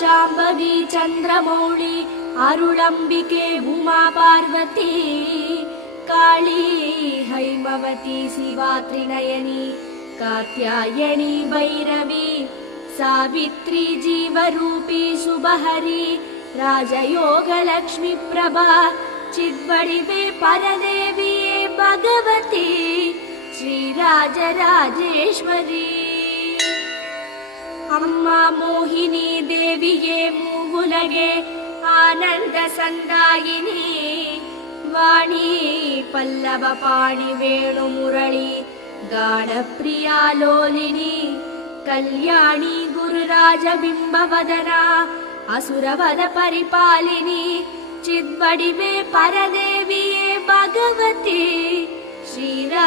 शाम्भवी चन्द्रमौळि अरुळम्बिके उमा पार्वती काली हैमवती शिवा त्रिनयनी कात्यायनी भैरवी सावित्री जीवरूपी शुभहरी राजयोग लक्ष्मी प्रभा चिद्वडिवे परदेविये भगवती श्रीराजराजेश्वरी अम्मा मोहिनी देविये मूगुलगे आनंद संदायिनी वाणी पल्लव पाणि वेणु मुरळी गाढप्रिया लोलिनी कल्याणी गुरुराज बिंबवदना असुरवद परिपालिनी चिद्वडिवे परदेविये भगवती श्रीरा